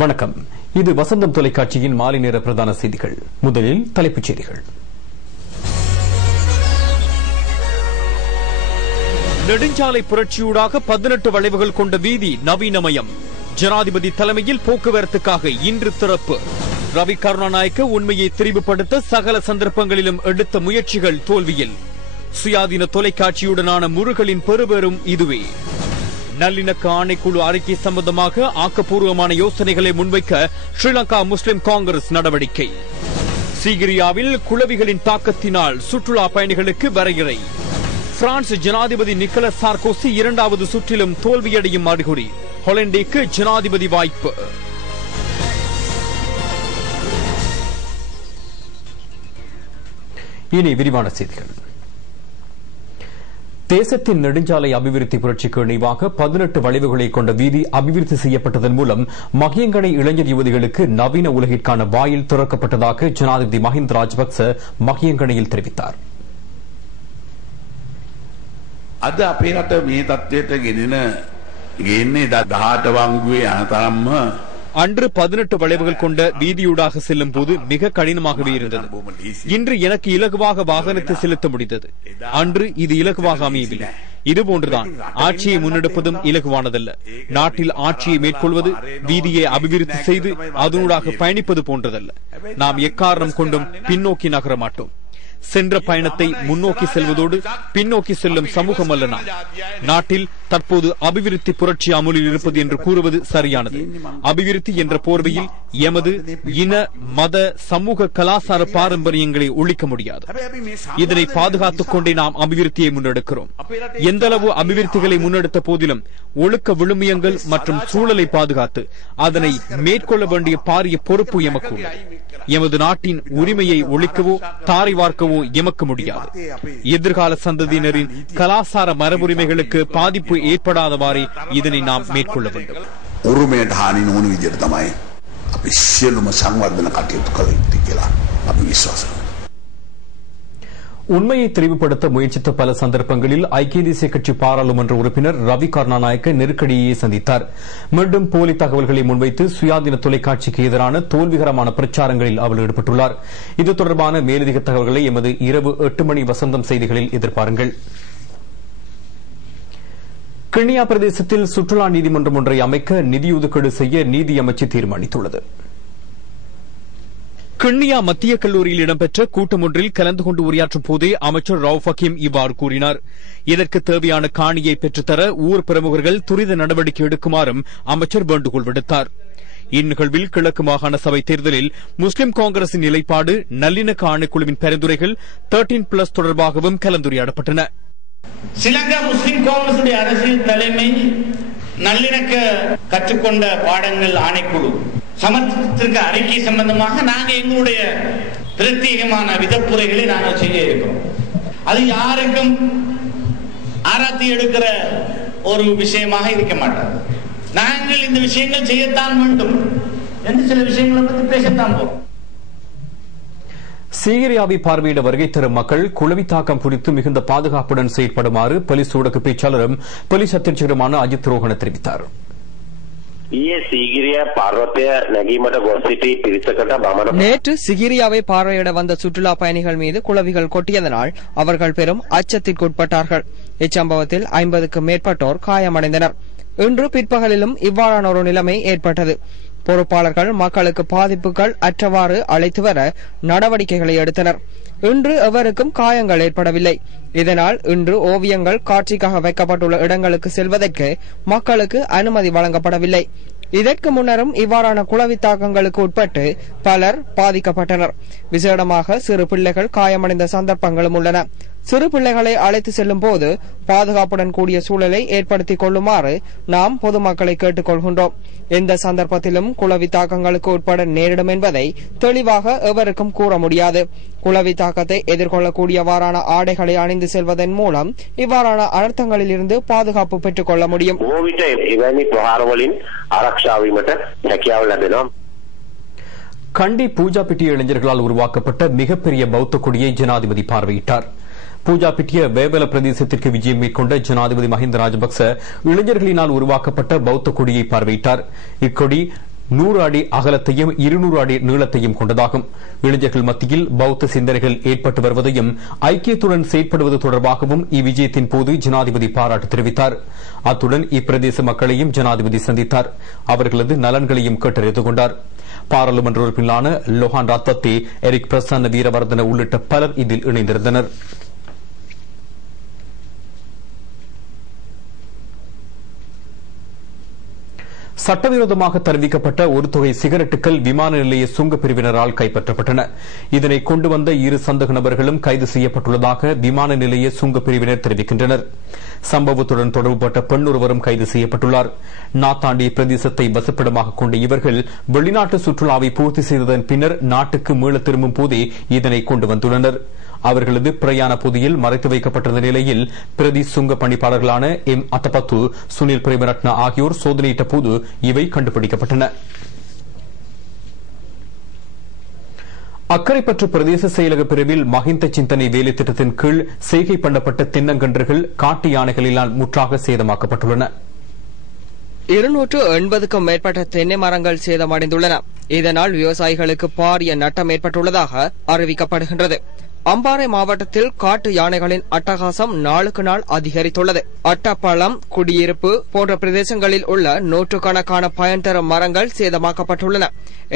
வணக்கம். இது வசந்தம் தொலைக்காட்சியின் மாலை நேர பிரதான செய்திகள். முதலில் தலைப்புச் செய்திகள். நெடுஞ்சாலை புரட்சியூடாக 18 வளைவுகள் கொண்ட வீதி நவீனமயம். ஜனாதிபதி தலைமையில் போக்குவரத்துக்காக இன்று திறப்பு. ரவி கருணாநாயக்க உண்மையை திரிவுபடுத்த சகல சந்தர்ப்பங்களிலும் எடுத்த முயற்சிகள் தோல்வியில். சுயாதீன தொலைக்காட்சியுடனான முருகலின் பெறுபெறும் இதுவே. நல்லிணக்க ஆணைக்குழு அறிக்கை சம்பந்தமாக ஆக்கப்பூர்வமான யோசனைகளை முன்வைக்க ஸ்ரீலங்கா முஸ்லிம் காங்கிரஸ் நடவடிக்கை. சீகிரியாவில் குளவிகளின் தாக்கத்தினால் சுற்றுலா பயணிகளுக்கு வரையறை. பிரான்ஸ் ஜனாதிபதி நிக்கோலஸ் சார்கோசி 2வது சுற்றிலும் தோல்வியடையும் அறிகுறி. ஹாலண்டிற்கு ஜனாதிபதி வாய்ப்பு. இனி விரிவான செய்திகள். தேசத்தின் நெடுஞ்சாலை அபிவிருத்தி புரட்சிக்கு இணைவாக 18 வளைவுகளை கொண்ட வீதி அபிவிருத்தி செய்யப்பட்டதன் மூலம் மகியங்கனை இளைஞர் யுவதிகளுக்கு நவீன உலகிற்கான வாயில் திறக்கப்பட்டதாக ஜனாதிபதி மஹிந்த ராஜபக்ச மகியங்கனையில் தெரிவித்தார். අද අපේ රට මේ තත්ත්වයට ගෙන්නේ 18 වංගුවේ අනතරම්ම அன்று 18 வளைவுகள் கொண்ட வீதியூடாக செல்லும் போது மிக கடினமாகவே இருந்தது. இன்று எனக்கு இலகுவாக வாகனத்தை செலுத்த முடிந்தது. அன்று இது இலகுவாக அமையவில்லை. இதுபோன்றுதான் ஆட்சியை முன்னெடுப்பதும் இலகுவானதல்ல. நாட்டில் ஆட்சியை மேற்கொள்வது, வீதியை அபிவிருத்தி செய்து அதனூடாக பயணிப்பது போன்றதல்ல. நாம் எக்காரணம் கொண்டும் பின்னோக்கி நகர மாட்டோம். சென்ற பயணத்தை முன்னோக்கி செல்வதோடு பின்னோக்கி செல்லும் சமூகம் அல்ல நாம். நாட்டில் தற்போது அபிவிருத்தி புரட்சி அமுலில் இருப்பது என்று கூறுவது சரியானது. அபிவிருத்தி என்ற போர்வையில் எமது இன, மத, சமூக, கலாச்சார பாரம்பரியங்களை ஒழிக்க முடியாது. இதனை பாதுகாத்துக் கொண்டே நாம் அபிவிருத்தியை முன்னெடுக்கிறோம். எந்தளவு அபிவிருத்திகளை முன்னெடுத்த போதிலும் ஒழுக்க விழுமியங்கள் மற்றும் சூழலை பாதுகாத்து அதனை மேற்கொள்ள வேண்டிய பாரிய பொறுப்பு எமக்கு. எமது நாட்டின் உரிமையை ஒழிக்கவோ தாரை வார்க்கவோ எமக்கு முடியாது. எதிர்கால சந்ததியினரின் கலாச்சார மரபுரிமைகளுக்கு பாதிப்பு ஏற்படாதவாறே இதனை நாம் மேற்கொள்ள வேண்டும். උරුමයට හානි නොවන විදිහට තමයි අපි සියලුම සංවර්ධන කටයුතු කළ යුත්තේ කියලා අපි විශ්වාස කරනවා. உண்மையை தெளிவுபடுத்த முயற்சித்த பல சந்தர்ப்பங்களில் ஐக்கிய தேசிய கட்சி பாராளுமன்ற உறுப்பினர் ரவி கருணாநாயக்க நெருக்கடியை சந்தித்தார். மீண்டும் போலி தகவல்களை முன்வைத்து சுயாதீன தொலைக்காட்சிக்கு எதிரான தோல்விகரமான பிரச்சாரங்களில் அவர் ஈடுபட்டுள்ளார். இது தொடர்பான மேலதிக தகவல்களை எமது இரவு 8 மணி வசந்தம் செய்திகளில் எதிர்பாருங்கள். கிண்ணியா பிரதேசத்தில் சுற்றுலா நீதிமன்றம் ஒன்றை அமைக்க நிதி ஒதுக்கீடு செய்ய நீதி அமைச்சு தீர்மானித்துள்ளது. கிண்ணியா மத்திய கல்லூரியில் இடம்பெற்ற கூட்டம் ஒன்றில் கலந்து கொண்டு உரையாற்றும் போதே அமைச்சர் ரவுப் ஹக்கீம் இவ்வாறு கூறினார். இதற்கு தேவையான காணியை பெற்றுத்தர ஊர் பிரமுகர்கள் துரித நடவடிக்கை எடுக்குமாறும் அமைச்சர் வேண்டுகோள் விடுத்தார். இந்நிகழ்வில் கிழக்கு மாகாண சபை தேர்தலில் முஸ்லிம் காங்கிரசின் நிலைப்பாடு, நல்லிணக்க ஆணைக்குழுவின் பரிந்துரைகள் 13+ தொடர்பாகவும் கலந்துரையாடப்பட்டன. ஸ்ரீலங்கா முஸ்லிம் காங்கிரசுடைய அரசியல் தலைமை நல்லிணக்க கற்றுக்கொண்ட பாடங்கள் ஆணைக்குழு சமர்ப்பித்திருக்க அறிக்கை சம்பந்தமாக நாங்கள் எங்களுடைய பிரத்யேகமான விதப்புரைகளை நாங்கள் செய்ய இருக்கிறோம். அது யாருக்கும் ஆராய்ச்சி எடுக்கிற ஒரு விஷயமாக இருக்க மாட்டாது. நாங்கள் இந்த விஷயங்கள் செய்யத்தான் வேண்டும் என்று சில விஷயங்களை பற்றி பேசத்தான் போறோம். சீகிரியாவை பார்வையிட வருகை தரும் மக்கள் குளவி தாக்கம் குறித்து மிகுந்த பாதுகாப்புடன் செயற்படுமாறு போலீஸ் ஊடக பேச்சாளரும் போலீஸ் அத்தியட்சகருமான அஜித் ரோஹன தெரிவித்தார். நேற்று சிகிரியாவை பார்வையிட வந்த சுற்றுலா பயணிகள் மீது குளவிகள் கொட்டியதனால் அவர்கள் பெரும் அச்சத்திற்குட்பட்டார்கள். இச்சம்பவத்தில் 50க்கும் மேற்பட்டோர் காயமடைந்தனர். இன்று பிற்பகலிலும் இவ்வாறான ஒரு நிலைமை ஏற்பட்டது. பொறுப்பாளர்கள் மக்களுக்கு பாதிப்புகள் அற்றவாறு அழைத்து வர நடவடிக்கைகளை எடுத்தனர். இன்று எவருக்கும் காயங்கள் ஏற்படவில்லை. இதனால் இன்று ஓவியங்கள் காட்சிக்காக வைக்கப்பட்டுள்ள இடங்களுக்கு செல்வதற்கு மக்களுக்கு அனுமதி வழங்கப்படவில்லை. இதற்கு முன்னரும் இவ்வாறான குளவி தாக்கங்களுக்கு உட்பட்டு பலர் பாதிக்கப்பட்டனர். விசேடமாக சிறு பிள்ளைகள் காயமடைந்த சந்தர்ப்பங்களும் உள்ளன. சிறு பிள்ளைகளை அழைத்து செல்லும் போது பாதுகாப்புடன் கூடிய சூழலை ஏற்படுத்திக் கொள்ளுமாறு நாம் பொதுமக்களை கேட்டுக் கொள்கின்றோம். எந்த சந்தர்ப்பத்திலும் குளவி தாக்கங்களுக்கு உட்பட நேரிடும் என்பதை தெளிவாக எவருக்கும் கூற முடியாது. குளவி தாக்கத்தை எதிர்கொள்ளக்கூடியவாறான ஆடைகளை அணிந்து செல்வதன் மூலம் இவ்வாறான அனர்த்தங்களில் இருந்து பாதுகாப்பு பெற்றுக் கொள்ள முடியும். கண்டி பூஜாபிட்டிய இளைஞர்களால் உருவாக்கப்பட்ட மிகப்பெரிய பௌத்த கொடியை ஜனாதிபதி பார்வையிட்டார். பூஜாபிட்டிய வேவல பிரதேசத்திற்கு விஜயம் மேற்கொண்ட ஜனாதிபதி மஹிந்த ராஜபக்ச இளைஞர்களினால் உருவாக்கப்பட்ட பௌத்த கொடியை பார்வையிட்டார். இக்கொடி 100 அடி அகலத்தையும் 200 அடி நீளத்தையும் கொண்டதாகும். இளைஞர்கள் மத்தியில் பௌத்த சிந்தனைகள் ஏற்பட்டு வருவதையும் ஐக்கியத்துடன் செயற்படுவது தொடர்பாகவும் இவ்விஜயத்தின் போது ஜனாதிபதி பாராட்டு தெரிவித்தார். அத்துடன் இப்பிரதேச மக்களையும் ஜனாதிபதி சந்தித்தார். அவர்களது நலன்களையும் கேட்டறிந்து கொண்டார். பாராளுமன்ற உறுப்பினரான லோஹான் ராத்தத்தே, எரிக் பிரசன்ன வீரவர்தன உள்ளிட்ட பலர் இதில் இணைந்திருந்தனர். சட்டவிரோதமாக தெரிவிக்கப்பட்ட ஒரு தொகை சிகரெட்டுகள் விமான நிலைய சுங்க பிரிவினரால் கைப்பற்றப்பட்டன. இதனை கொண்டு வந்த 2 சந்தேக நபர்களும் கைது செய்யப்பட்டுள்ளதாக விமான நிலைய சுங்க பிரிவினர் தெரிவிக்கின்றனர். சம்பவத்துடன் தொடர்புபட்ட பெண் ஒருவரும் கைது செய்யப்பட்டுள்ளார். நாத்தாண்டி பிரதேசத்தை வசிப்பிடமாக கொண்ட இவர்கள் வெளிநாட்டு சுற்றுலாவை பூர்த்தி செய்ததன் பின்னர் நாட்டுக்கு மீள திரும்பும் போதே இதனை கொண்டு வந்துள்ளனர். அவர்களது பிரயாண பொதியில் மறைத்து வைக்கப்பட்டிருந்த நிலையில் பிரதி சுங்க பணிப்பாளர்களான எம் அத்தபத்து, சுனில் பிரேமரட்ன ஆகியோர் சோதனையிட்ட போது இவை கண்டுபிடிக்கப்பட்டன. அக்கரைப்பற்று பிரதேச செயலக பிரிவில் மஹிந்த சிந்தனை வேலை திட்டத்தின் கீழ் செய்கை பண்ணப்பட்ட தென்னங்கன்றுகள் காட்டு யானைகளினால் முற்றாக சேதமாக்கப்பட்டுள்ளன. 280க்கும் மேற்பட்ட தென்னை மரங்கள் சேதமடைந்துள்ளன. இதனால் விவசாயிகளுக்கு பாரிய நட்டம் ஏற்பட்டுள்ளதாக அறிவிக்கப்படுகின்றது. அம்பாறை மாவட்டத்தில் காட்டு யானைகளின் அட்டகாசம் நாளுக்கு நாள் அதிகரித்துள்ளது. அட்டப்பழம், குடியிருப்பு போன்ற பிரதேசங்களில் உள்ள நூற்றுக்கணக்கான பயன் தரும் மரங்கள் சேதமாக்கப்பட்டுள்ளன.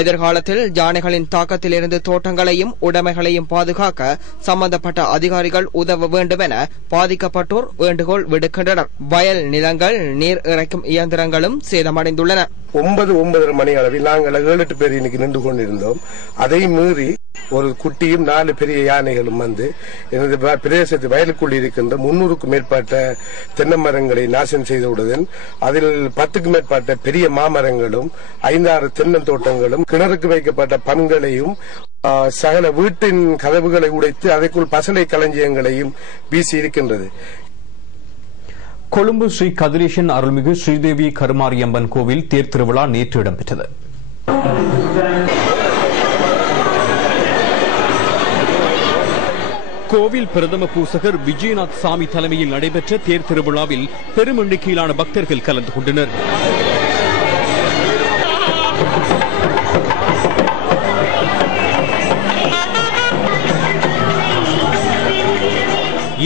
எதிர்காலத்தில் யானைகளின் தாக்கத்திலிருந்து தோட்டங்களையும் உடைமைகளையும் பாதுகாக்க சம்பந்தப்பட்ட அதிகாரிகள் உதவ வேண்டும் என பாதிக்கப்பட்டோர் வேண்டுகோள் விடுக்கின்றனர். வயல் நிலங்கள், நீர் இறைக்கும் இயந்திரங்களும் சேதமடைந்துள்ளன. 9:30 மணி அளவில் நாங்கள் 7-8 பேர் இன்னைக்கு நின்று கொண்டிருந்தோம். அதை மீறி ஒரு குட்டியும் 4 பெரிய யானைகளும் வந்து எனது பிரதேசத்து வயலுக்குள் இருக்கின்ற 300க்கும் மேற்பட்ட தென்னை மரங்களை நாசம் செய்துள்ளதுடன் அதில் 10க்கும் மேற்பட்ட பெரிய மாமரங்களும் 5-6 தென்னந்தோட்டங்களும் கிணறுக்கு வைக்கப்பட்ட பண்களையும் சகல வீட்டின் கதவுகளை உடைத்து அதற்குள் பசலை களஞ்சியங்களையும் வீசி இருக்கின்றது. கொழும்பு ஸ்ரீ கதிரேசன் அருள்மிகு ஸ்ரீதேவி கருமாரியம்மன் கோவில் தேர் திருவிழா நேற்று இடம்பெற்றது. கோவில் பிரதம பூசகர் விஜயநாத் சாமி தலைமையில் நடைபெற்ற தேர் திருவிழாவில் பெரும் எண்ணிக்கையிலான பக்தர்கள் கலந்து கொண்டனர்.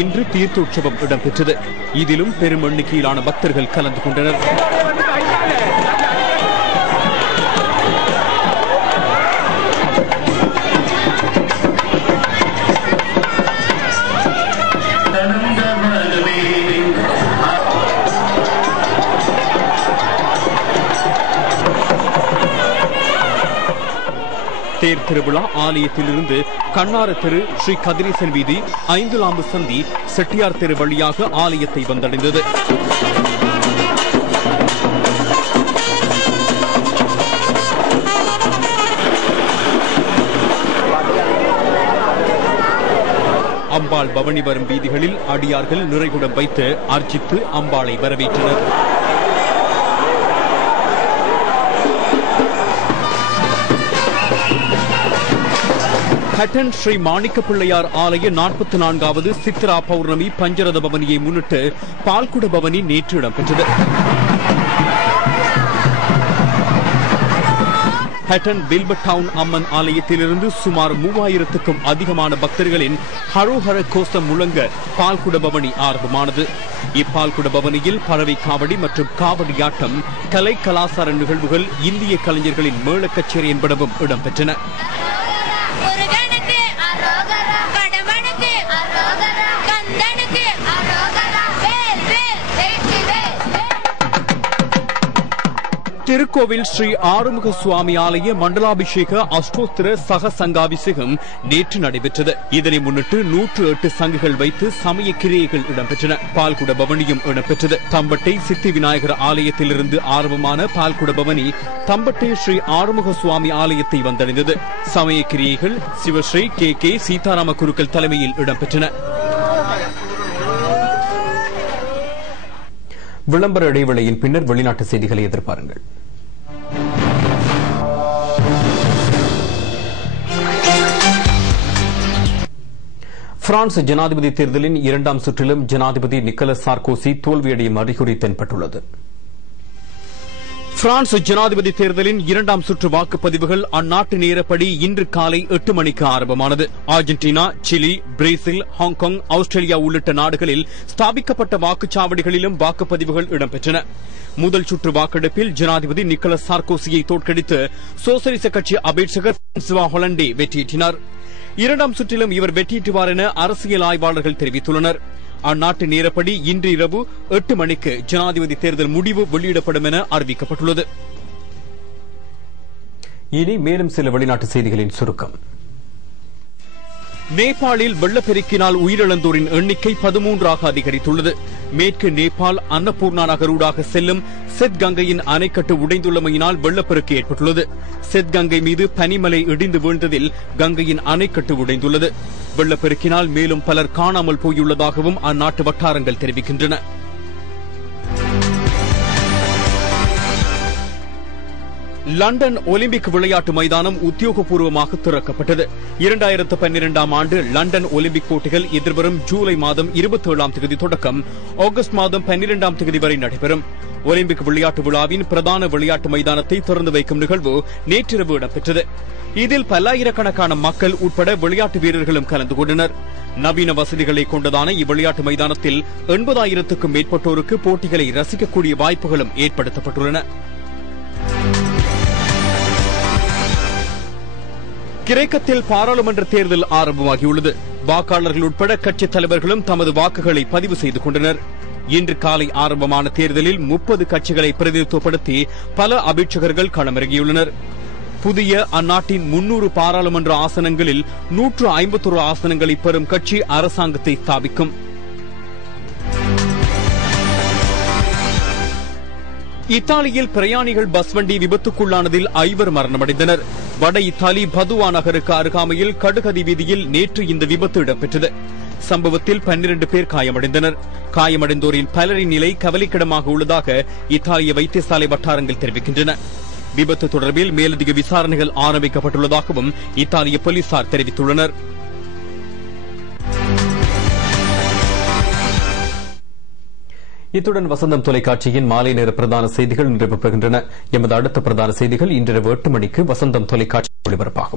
இன்று தீர்த்தோற்சவம் இடம்பெற்றது. இதிலும் பெரும் எண்ணிக்கையிலான பக்தர்கள் கலந்து கொண்டனர். தேர் திருவிழா ஆலயத்திலிருந்து கண்ணார தெரு, ஸ்ரீ கதிரேசன் வீதி, 5 லாம்பு சந்தி, செட்டியார் தெரு வழியாக ஆலயத்தை வந்தடைந்தது. அம்பாள் பவனி வரும் வீதிகளில் அடியார்கள் நிறைகுடம் வைத்து அர்ச்சித்து அம்பாளை வரவேற்றனர். ஹட்டன் ஸ்ரீ மாணிக்க பிள்ளையார் ஆலய 44வது சித்ரா பௌர்ணமி பஞ்சரத பவனியை முன்னிட்டு பால்குட பவனி நேற்று இடம்பெற்றது. ஹட்டன் வில்பர்ட் டவுன் அம்மன் ஆலயத்திலிருந்து சுமார் 3000க்கும் அதிகமான பக்தர்களின் ஹரோஹர கோஷம் முழங்க பால்குட பவனி ஆரம்பமானது. இப்பால்குட பவனியில் பறவை காவடி மற்றும் காவடியாட்டம், கலை கலாசார நிகழ்வுகள், இந்திய கலைஞர்களின் மேள கச்சேரி என்பனவும் இடம்பெற்றன. திருக்கோவில் ஸ்ரீ ஆறுமுக சுவாமி ஆலய மண்டலாபிஷேக அஷ்டோத்திர சக சங்காபிஷேகம் நேற்று நடைபெற்றது. இதனை முன்னிட்டு 108 சங்குகள் வைத்து சமய கிரியைகள் இடம்பெற்றன. பால்குட பவனியும் இடம்பெற்றது. தம்பட்டை சித்தி விநாயகர் ஆலயத்திலிருந்து ஆரம்பமான பால்குட பவனி தம்பட்டை ஸ்ரீ ஆறுமுக சுவாமி ஆலயத்தை வந்தடைந்தது. சமய கிரியைகள் சிவஸ்ரீ கே சீதாராம குருக்கள் தலைமையில் இடம்பெற்றன. விளம்பர இடைவேளையின் பின்னர் வெளிநாட்டு செய்திகளை எதிர்பாருங்கள். பிரான்ஸ் ஜனாதிபதி தேர்தலின் 2ஆம் சுற்றிலும் ஜனாதிபதி நிக்கோலஸ் சார்கோசி தோல்வியடையும் அறிகுறி தென்பட்டுள்ளது. பிரான்ஸ் ஜனாதிபதி தேர்தலின் 2ஆம் சுற்று வாக்குப்பதிவுகள் அந்நாட்டு நேரப்படி இன்று காலை 8 மணிக்கு ஆரம்பமானது. Argentina, Chile, Brazil, Hong Kong, Australia உள்ளிட்ட நாடுகளில் ஸ்தாபிக்கப்பட்ட வாக்குச்சாவடிகளிலும் வாக்குப்பதிவுகள் இடம்பெற்றன. முதல் சுற்று வாக்கெடுப்பில் ஜனாதிபதி நிக்கோலஸ் சார்கோசியை தோற்கடித்து சோசலிச கட்சி அபேட்சகர் பிரான்சுவா ஹொலண்டே வெற்றியீட்டினார். 2ஆம் சுற்றிலும் இவர் வெற்றியீட்டுவார் என அரசியல் ஆய்வாளர்கள் தெரிவித்துள்ளனர். அந்நாட்டு நேரப்படி இன்று இரவு 8 மணிக்கு ஜனாதிபதி தேர்தல் முடிவு வெளியிடப்படும் என அறிவிக்கப்பட்டுள்ளது. இனி மேலும் சில வெளிநாட்டு செய்திகளின் சுருக்கம். நேபாளில் வெள்ளப்பெருக்கினால் உயிரிழந்தோரின் எண்ணிக்கை 13ஆக அதிகரித்துள்ளது. மேற்கு நேபாள் அன்னபூர்ணா நகரூடாக செல்லும் செத் கங்கையின் அணைக்கட்டு உடைந்துள்ளமையினால் வெள்ளப்பெருக்கு ஏற்பட்டுள்ளது. செத் கங்கை மீது பனிமலை இடிந்து வீழ்ந்ததில் கங்கையின் அணைக்கட்டு உடைந்துள்ளது. வெள்ளப்பெருக்கினால் மேலும் பலர் காணாமல் போயுள்ளதாகவும் அந்நாட்டு வட்டாரங்கள் தெரிவிக்கின்றன. லண்டன் ஒலிம்பிக் விளையாட்டு மைதானம் உத்தியோகபூர்வமாக திறக்கப்பட்டது. 2012ஆம் ஆண்டு லண்டன் ஒலிம்பிக் போட்டிகள் எதிர்வரும் ஜூலை மாதம் 27ஆம் தேதி தொடக்கம் ஆகஸ்ட் மாதம் 12ஆம் தேதி வரை நடைபெறும். ஒலிம்பிக் விளையாட்டு விழாவின் பிரதான விளையாட்டு மைதானத்தை திறந்து வைக்கும் நிகழ்வு நேற்றிரவு இடம்பெற்றது. இதில் பல்லாயிரக்கணக்கான மக்கள் உட்பட விளையாட்டு வீரர்களும் கலந்து கொண்டனர். நவீன வசதிகளை கொண்டதான இவ்விளையாட்டு மைதானத்தில் 80,000க்கும் மேற்பட்டோருக்கு போட்டிகளை ரசிக்கக்கூடிய வாய்ப்புகளும் ஏற்படுத்தப்பட்டுள்ளன. கிரேக்கத்தில் பாராளுமன்ற தேர்தல் ஆரம்பமாகியுள்ளது. வாக்காளர்கள் உட்பட கட்சித் தலைவர்களும் தமது வாக்குகளை பதிவு செய்து கொண்டனர். இன்று காலை ஆரம்பமான தேர்தலில் 30 கட்சிகளை பிரதிநிதித்துவப்படுத்தி பல அபேட்சகர்கள் களமிறங்கியுள்ளனர். புதிய அந்நாட்டின் 300 பாராளுமன்ற ஆசனங்களில் 151 ஆசனங்களை பெறும் கட்சி அரசாங்கத்தை ஸ்தாபிக்கும். இத்தாலியில் பிரயாணிகள் பஸ் வண்டி விபத்துக்குள்ளானதில் 5 மரணமடைந்தனர். வட இத்தாலி பதுவா நகருக்கு அருகாமையில் கடுகதி வீதியில் நேற்று இந்த விபத்து இடம்பெற்றது. சம்பவத்தில் 12 பேர் காயமடைந்தனர். காயமடைந்தோரின் பலரின் நிலை கவலைக்கிடமாக உள்ளதாக இத்தாலிய வைத்தியசாலை வட்டாரங்கள் தெரிவிக்கின்றன. விபத்து தொடர்பில் மேலதிக விசாரணைகள் ஆரம்பிக்கப்பட்டுள்ளதாகவும் இத்தாலிய போலீசார் தெரிவித்துள்ளனர். இத்துடன் வசந்தம் தொலைக்காட்சியின் மாலை நேர பிரதான செய்திகள் நிறைவு பெறுகின்றன. எமது அடுத்த பிரதான செய்திகள் இன்றிரவு 8 மணிக்கு வசந்தம் தொலைக்காட்சி ஒளிபரப்பாகும்.